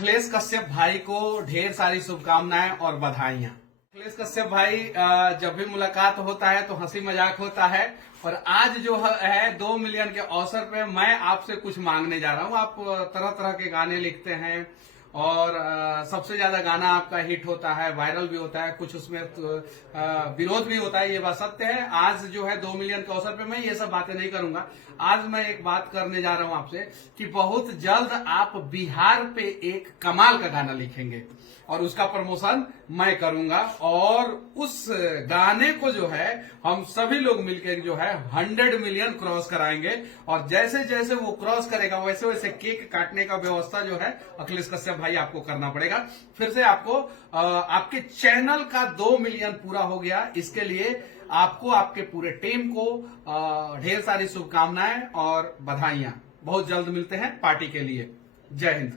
अखिलेश कश्यप भाई को ढेर सारी शुभकामनाएं और बधाइयां। अखिलेश कश्यप भाई, जब भी मुलाकात होता है तो हंसी मजाक होता है, और आज जो है 2 मिलियन के अवसर पे मैं आपसे कुछ मांगने जा रहा हूं। आप तरह तरह के गाने लिखते हैं और सबसे ज्यादा गाना आपका हिट होता है, वायरल भी होता है, कुछ उसमें विरोध भी होता है, ये बात सत्य है। आज जो है 2 मिलियन के अवसर पे मैं ये सब बातें नहीं करूंगा। आज मैं एक बात करने जा रहा हूं आपसे कि बहुत जल्द आप बिहार पे एक कमाल का गाना लिखेंगे और उसका प्रमोशन मैं करूंगा, और उस गाने को जो है हम सभी लोग मिलकर जो है 100 मिलियन क्रॉस कराएंगे, और जैसे जैसे वो क्रॉस करेगा वैसे वैसे केक काटने का व्यवस्था जो है अखिलेश कश्यप भाई आपको करना पड़ेगा। फिर से आपको आपके चैनल का 2 मिलियन पूरा हो गया, इसके लिए आपको, आपके पूरे टीम को ढेर सारी शुभकामनाएं और बधाइयां। बहुत जल्द मिलते हैं पार्टी के लिए। जय हिंद।